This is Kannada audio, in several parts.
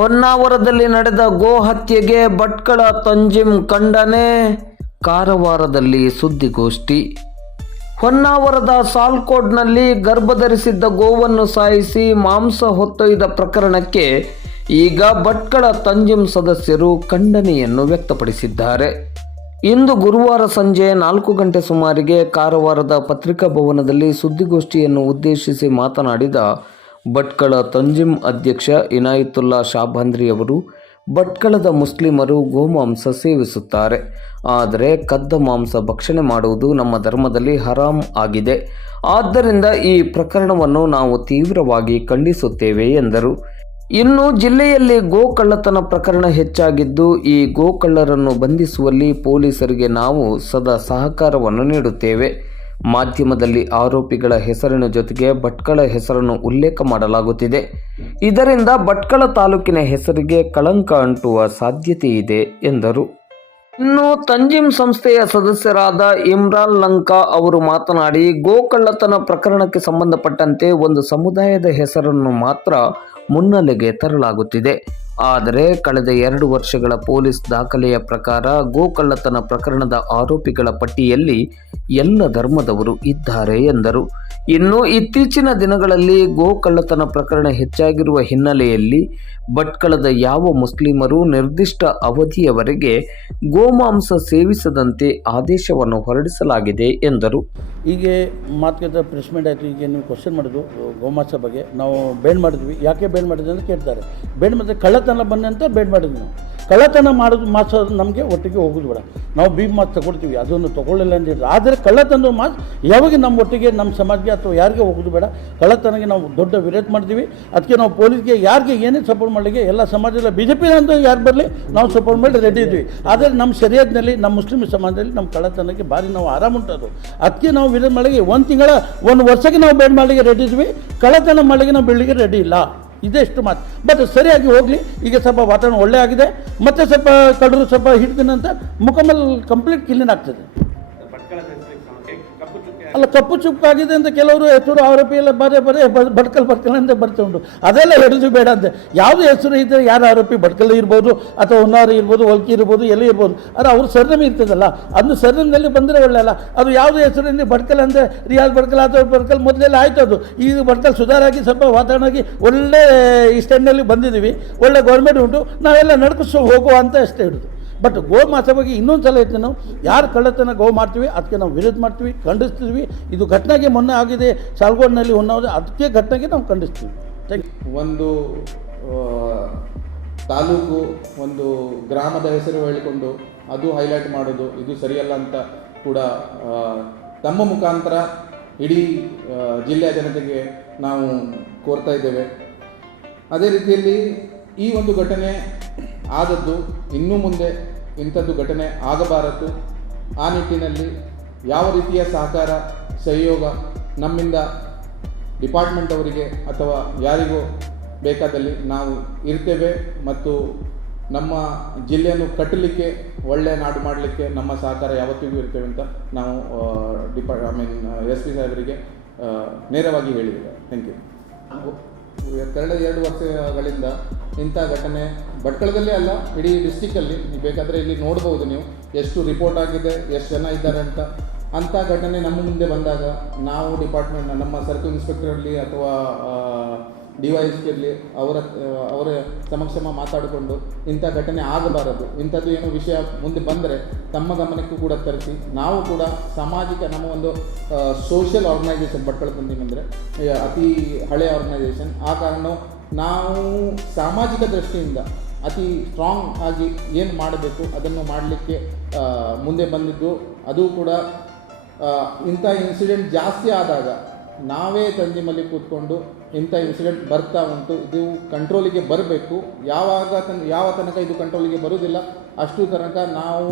ಹೊನ್ನಾವರದಲ್ಲಿ ನಡೆದ ಗೋ ಹತ್ಯೆಗೆ ಭಟ್ಕಳ ತಂಜಿಂ ಖಂಡನೆ. ಕಾರವಾರದಲ್ಲಿ ಸುದ್ದಿಗೋಷ್ಠಿ. ಹೊನ್ನಾವರದ ಸಾಲ್ಕೋಡ್ನಲ್ಲಿ ಗರ್ಭಧರಿಸಿದ್ದ ಗೋವನ್ನು ಸಾಯಿಸಿ ಮಾಂಸ ಹೊತ್ತೊಯ್ದ ಪ್ರಕರಣಕ್ಕೆ ಈಗ ಭಟ್ಕಳ ತಂಜಿಂ ಸದಸ್ಯರು ಖಂಡನೆಯನ್ನು ವ್ಯಕ್ತಪಡಿಸಿದ್ದಾರೆ. ಇಂದು ಗುರುವಾರ ಸಂಜೆ ನಾಲ್ಕು ಗಂಟೆ ಸುಮಾರಿಗೆ ಕಾರವಾರದ ಪತ್ರಿಕಾ ಭವನದಲ್ಲಿ ಸುದ್ದಿಗೋಷ್ಠಿಯನ್ನು ಉದ್ದೇಶಿಸಿ ಮಾತನಾಡಿದ ಭಟ್ಕಳ ತಂಜಿಮ್ ಅಧ್ಯಕ್ಷ ಇನಾಯತುಲ್ಲಾ ಶಾಬಂದ್ರಿ ಅವರು ಭಟ್ಕಳದ ಮುಸ್ಲಿಮರು ಗೋಮಾಂಸ ಸೇವಿಸುತ್ತಾರೆ. ಆದರೆ ಕದ್ದ ಮಾಂಸ ಭಕ್ಷಣೆ ಮಾಡುವುದು ನಮ್ಮ ಧರ್ಮದಲ್ಲಿ ಹರಾಮ್ ಆಗಿದೆ. ಆದ್ದರಿಂದ ಈ ಪ್ರಕರಣವನ್ನು ನಾವು ತೀವ್ರವಾಗಿ ಖಂಡಿಸುತ್ತೇವೆ ಎಂದರು. ಇನ್ನು ಜಿಲ್ಲೆಯಲ್ಲಿ ಗೋ ಕಳ್ಳತನ ಪ್ರಕರಣ ಹೆಚ್ಚಾಗಿದ್ದು, ಈ ಗೋ ಕಳ್ಳರನ್ನು ಬಂಧಿಸುವಲ್ಲಿ ಪೊಲೀಸರಿಗೆ ನಾವು ಸದಾ ಸಹಕಾರವನ್ನು ನೀಡುತ್ತೇವೆ. ಮಾಧ್ಯಮದಲ್ಲಿ ಆರೋಪಿಗಳ ಹೆಸರಿನ ಜೊತೆಗೆ ಭಟ್ಕಳ ಹೆಸರನ್ನು ಉಲ್ಲೇಖ ಮಾಡಲಾಗುತ್ತಿದೆ. ಇದರಿಂದ ಭಟ್ಕಳ ತಾಲೂಕಿನ ಹೆಸರಿಗೆ ಕಳಂಕ ಅಂಟುವ ಸಾಧ್ಯತೆ ಇದೆ ಎಂದರು. ಇನ್ನು ತಂಜಿಂ ಸಂಸ್ಥೆಯ ಸದಸ್ಯರಾದ ಇಮ್ರಾನ್ ಲಂಕಾ ಅವರು ಮಾತನಾಡಿ, ಗೋಕಳ್ಳತನ ಪ್ರಕರಣಕ್ಕೆ ಸಂಬಂಧಪಟ್ಟಂತೆ ಒಂದು ಸಮುದಾಯದ ಹೆಸರನ್ನು ಮಾತ್ರ ಮುನ್ನೆಲೆಗೆ ತರಲಾಗುತ್ತಿದೆ. ಆದರೆ ಕಳೆದ ಎರಡು ವರ್ಷಗಳ ಪೊಲೀಸ್ ದಾಖಲೆಯ ಪ್ರಕಾರ ಗೋಕಳ್ಳತನ ಪ್ರಕರಣದ ಆರೋಪಿಗಳ ಪಟ್ಟಿಯಲ್ಲಿ ಎಲ್ಲ ಧರ್ಮದವರು ಇದ್ದಾರೆ ಎಂದರು. ಇನ್ನು ಇತ್ತೀಚಿನ ದಿನಗಳಲ್ಲಿ ಗೋ ಕಳ್ಳತನ ಪ್ರಕರಣ ಹೆಚ್ಚಾಗಿರುವ ಹಿನ್ನೆಲೆಯಲ್ಲಿ ಭಟ್ಕಳದ ಯಾವ ಮುಸ್ಲಿಮರು ನಿರ್ದಿಷ್ಟ ಅವಧಿಯವರೆಗೆ ಗೋಮಾಂಸ ಸೇವಿಸದಂತೆ ಆದೇಶವನ್ನು ಹೊರಡಿಸಲಾಗಿದೆ ಎಂದರು. ಹೀಗೆ ಮಾತುಕತೆ ಪ್ರೆಸ್ ಮೀಟ್ ಆಯಿತು ಈಗ ನೀವು ಕ್ವಶನ್ ಮಾಡಿದ್ರು ಗೋಮಾಂಸ ಬಗ್ಗೆ. ನಾವು ಬೇಡ್ ಮಾಡಿದ್ವಿ. ಯಾಕೆ ಬೇಡ್ ಮಾಡಿದ್ವಿ ಅಂತ ಕೇಳ್ತಾರೆ. ಬೇಡ್ ಮಾಡಿದ್ರೆ ಕಳ್ಳತನ ಬಂದಂತ ಬೇಡ್ ಮಾಡಿದ್ವಿ ನಾವು. ಕಳ್ಳತನ ಮಾಡೋದು ಮಾಸ್ ನಮಗೆ ಒಟ್ಟಿಗೆ ಹೋಗೋದು ಬೇಡ. ನಾವು ಬಿ ಮಾತು ತಗೊಳ್ತೀವಿ, ಅದನ್ನು ತಗೊಳ್ಳಿಲ್ಲ ಅಂತ ಹೇಳಿದ್ರು. ಆದರೆ ಕಳ್ಳತನ ಮಾತು ಯಾವಾಗ ನಮ್ಮ ಒಟ್ಟಿಗೆ, ನಮ್ಮ ಸಮಾಜಕ್ಕೆ ಅಥವಾ ಯಾರಿಗೆ ಹೋಗೋದು ಬೇಡ. ಕಳ್ಳತನಗೆ ನಾವು ದೊಡ್ಡ ವಿರೋಧ ಮಾಡ್ತೀವಿ. ಅದಕ್ಕೆ ನಾವು ಪೊಲೀಸ್ಗೆ ಯಾರಿಗೆ ಏನೇ ಸಪೋರ್ಟ್ ಮಾಡಲಿಕ್ಕೆ, ಎಲ್ಲ ಸಮಾಜದ ಬಿ ಜೆ ಪಿ ಅಂತ ಯಾರು ಬರಲಿ, ನಾವು ಸಪೋರ್ಟ್ ಮಾಡಿ ರೆಡಿ ಇದ್ವಿ ಆದರೆ ನಮ್ಮ ಶರೀರದಲ್ಲಿ ನಮ್ಮ ಮುಸ್ಲಿಂ ಸಮಾಜದಲ್ಲಿ ನಮ್ಮ ಕಳ್ಳತನಕ್ಕೆ ಭಾರಿ ನಾವು ಆರಾಮ ಉಂಟದು. ಅದಕ್ಕೆ ನಾವು ವಿರೋಧ ಮಾಡಲಿಕ್ಕೆ, ಒಂದು ತಿಂಗಳ, ಒಂದು ವರ್ಷಕ್ಕೆ ನಾವು ಬೇಡ ಮಾಡಲಿಕ್ಕೆ ರೆಡಿ ಇದ್ವಿ ಕಳ್ಳತನ ಮಾಡಲಿಕ್ಕೆ ನಾವು ಬೆಳಿಗ್ಗೆ ರೆಡಿ ಇಲ್ಲ. ಇದೆಷ್ಟು ಮಾತು ಬಟ್ ಸರಿಯಾಗಿ ಹೋಗಲಿ, ಈಗ ಸ್ವಲ್ಪ ವಾತಾವರಣ ಒಳ್ಳೆ ಆಗಿದೆ, ಮತ್ತೆ ಸ್ವಲ್ಪ ಕಡರು ಸ್ವಲ್ಪ ಹಿಡಿದಿನಂತ ಮುಖಮಲ್ ಕಂಪ್ಲೀಟ್ ಕ್ಲೀನ್ ಆಗ್ತದೆ. ಅಲ್ಲ ಕಪ್ಪು ಚುಪ್ಪಾಗಿದೆ ಅಂತ ಕೆಲವರು ಹೆಸರು ಆರೋಪಿ ಎಲ್ಲ ಬರೇ ಬರೇ ಬಡ್ಕಲ್ ಬಡ್ಕಲ್ ಅಂತ ಬರ್ತಾ ಉಂಟು. ಅದೆಲ್ಲ ಹಿಡಿದು ಬೇಡ ಅಂತ. ಯಾವುದು ಹೆಸರು ಇದ್ದರೆ ಯಾರು ಆರೋಪಿ? ಬಡ್ಕಲ್ ಇರ್ಬೋದು ಅಥವಾ ಹೊನ್ನಾರು ಇರ್ಬೋದು ಒಲ್ಕಿ ಇರ್ಬೋದು ಎಲ್ಲಿ ಇರ್ಬೋದು. ಆದರೆ ಅವ್ರ ಸರ್ನೇಮ್ ಇರ್ತದಲ್ಲ. ಅದು ಸರ್ನೇಮ್ನಲ್ಲಿ ಬಂದರೆ ಒಳ್ಳೆಯಲ್ಲ ಅದು ಯಾವುದು ಹೆಸರಿಂದ ಬಡ್ಕಲ್ ಅಂದರೆ ರಿಯಾಜ್ ಬಡ್ಕಲ್ ಅಥವಾ ಬಡ್ಕಲ್, ಮೊದಲೆಲ್ಲ ಆಯ್ತು ಅದು. ಈಗ ಬಡ್ಕಲ್ ಸುಧಾರಾಗಿ ಸ್ವಲ್ಪ ವಾತಾವರಣ ಆಗಿ ಒಳ್ಳೆ ಈ ಸ್ಟ್ಯಾಂಡಲ್ಲಿ ಬಂದಿದ್ದೀವಿ. ಒಳ್ಳೆ ಗೌರ್ಮೆಂಟ್ ಉಂಟು. ನಾವೆಲ್ಲ ನಡ್ಕಿಸೋ ಹೋಗುವ ಅಂತ ಅಷ್ಟೇ ಹಿಡಿದು ಬಟ್ ಗೋಮಾಂಸ ಬಗ್ಗೆ ಇನ್ನೊಂದು ಸಲ ಹೇಳ್ತೀನಿ ನಾವು. ಯಾರು ಕಳ್ಳತನ ಗೋ ಮಾಡ್ತೀವಿ ಅದಕ್ಕೆ ನಾವು ವಿರೋಧ ಮಾಡ್ತೀವಿ, ಖಂಡಿಸ್ತೀವಿ. ಇದು ಘಟನೆಗೆ ಮೊನ್ನೆ ಆಗಿದೆ, ಸಾಲ್ಗೋಡ್ನಲ್ಲಿ ಹೊನ್ನಾவது ಅದಕ್ಕೆ ಘಟನೆಗೆ ನಾವು ಖಂಡಿಸ್ತೀವಿ. ಥ್ಯಾಂಕ್ ಯು ಒಂದು ತಾಲೂಕು, ಒಂದು ಗ್ರಾಮದ ಹೆಸರು ಹೇಳಿಕೊಂಡು ಅದು ಹೈಲೈಟ್ ಮಾಡೋದು, ಇದು ಸರಿಯಲ್ಲ ಅಂತ ಕೂಡ ತಮ್ಮ ಮುಖಾಂತರ ಇಡೀ ಜಿಲ್ಲೆಯ ಜನತೆಗೆ ನಾವು ಕೋರ್ತಾ ಇದ್ದೇವೆ. ಅದೇ ರೀತಿಯಲ್ಲಿ ಈ ಒಂದು ಘಟನೆ ಆದದ್ದು ಇನ್ನು ಮುಂದೆ ಇಂಥದ್ದು ಘಟನೆ ಆಗಬಾರದು. ಆ ನಿಟ್ಟಿನಲ್ಲಿ ಯಾವ ರೀತಿಯ ಸಹಕಾರ, ಸಹಯೋಗ ನಮ್ಮಿಂದ ಡಿಪಾರ್ಟ್ಮೆಂಟ್ ಅವರಿಗೆ ಅಥವಾ ಯಾರಿಗೂ ಬೇಕಾದಲ್ಲಿ ನಾವು ಇರ್ತೇವೆ ಮತ್ತು ನಮ್ಮ ಜಿಲ್ಲೆಯನ್ನು ಕಟ್ಟಲಿಕ್ಕೆ ಒಳ್ಳೆಯ ನಾಡು ಮಾಡಲಿಕ್ಕೆ ನಮ್ಮ ಸಹಕಾರ ಯಾವತ್ತಿಗೂ ಇರ್ತೇವೆ ಅಂತ ನಾವು depart I mean, S P ಸಾಹೇಬರಿಗೆ ನೇರವಾಗಿ ಹೇಳಿದ್ದೇವೆ. Thank you. ಕಳೆದ ಎರಡು ವರ್ಷಗಳಿಂದ ಇಂಥ ಘಟನೆ ಭಟ್ಕಳದಲ್ಲೇ ಅಲ್ಲ, ಇಡೀ ಡಿಸ್ಟಿಕ್ಕಲ್ಲಿ ನೀವು ಬೇಕಾದರೆ ಇಲ್ಲಿ ನೋಡ್ಬೋದು ನೀವು. ಎಷ್ಟು ರಿಪೋರ್ಟ್ ಆಗಿದೆ, ಎಷ್ಟು ಜನ ಇದ್ದಾರೆ ಅಂತ. ಅಂಥ ಘಟನೆ ನಮ್ಮ ಮುಂದೆ ಬಂದಾಗ ನಾವು ಡಿಪಾರ್ಟ್ಮೆಂಟ್ ನಮ್ಮ ಸರ್ಕಲ್ ಇನ್ಸ್ಪೆಕ್ಟರ್ ಇರಲಿ ಅಥವಾ ಡಿ ಇರಲಿ, ಅವರ ಅವರ ಸಮಕ್ಷಮ ಮಾತಾಡಿಕೊಂಡು ಇಂಥ ಘಟನೆ ಆಗಬಾರದು. ಇಂಥದ್ದು ಏನೋ ವಿಷಯ ಮುಂದೆ ಬಂದರೆ ತಮ್ಮ ಗಮನಕ್ಕೂ ಕೂಡ ತರಿಸಿ. ನಾವು ಕೂಡ ಸಾಮಾಜಿಕ ನಮ್ಮ ಒಂದು ಸೋಷಿಯಲ್ ಆರ್ಗನೈಸೇಷನ್ ಭಟ್ಕಳ ಅಂದರೆ ಅತಿ ಹಳೆಯ ಆರ್ಗನೈಸೇಷನ್ ಆ ಕಾರಣ ನಾವು ಸಾಮಾಜಿಕ ದೃಷ್ಟಿಯಿಂದ ಅತಿ ಸ್ಟ್ರಾಂಗ್ ಆಗಿ ಏನು ಮಾಡಬೇಕು ಅದನ್ನು ಮಾಡಲಿಕ್ಕೆ ಮುಂದೆ ಬಂದಿದ್ದು. ಅದು ಕೂಡ ಇಂಥ ಇನ್ಸಿಡೆಂಟ್ ಜಾಸ್ತಿ ಆದಾಗ ನಾವೇ ತಂಜಿಮಲ್ಲಿ ಕೂತ್ಕೊಂಡು ಇಂಥ ಇನ್ಸಿಡೆಂಟ್ ಬರ್ತಾ ಉಂಟು. ಇದು ಕಂಟ್ರೋಲಿಗೆ ಬರಬೇಕು. ಯಾವಾಗ ತನ್, ಯಾವ ತನಕ ಇದು ಕಂಟ್ರೋಲಿಗೆ ಬರುವುದಿಲ್ಲ. ಅಷ್ಟು ತನಕ ನಾವು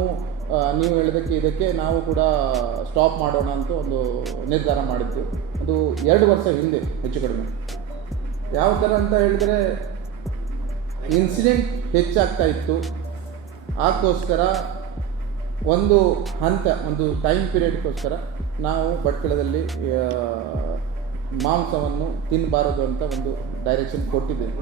ನೀವು ಹೇಳಿದಕ್ಕೆ ಇದಕ್ಕೆ ನಾವು ಕೂಡ ಸ್ಟಾಪ್ ಮಾಡೋಣ ಅಂತ ಒಂದು ನಿರ್ಧಾರ ಮಾಡಿದ್ದು. ಅದು ಎರಡು ವರ್ಷ ಹಿಂದೆ, ಹೆಚ್ಚು ಕಡಿಮೆ. ಯಾವ ಥರ ಅಂತ ಹೇಳಿದರೆ ಇನ್ಸಿಡೆಂಟ್ ಹೆಚ್ಚಾಗ್ತಾ ಇತ್ತು. ಅದಕ್ಕೋಸ್ಕರ ಒಂದು ಹಂತ ಒಂದು ಟೈಮ್ ಪೀರಿಯಡ್ಗೋಸ್ಕರ ನಾವು ಭಟ್ಕಳದಲ್ಲಿ ಮಾಂಸವನ್ನು ತಿನ್ನಬಾರದು ಅಂತ ಒಂದು ಡೈರೆಕ್ಷನ್ ಕೊಟ್ಟಿದ್ದೇವೆ.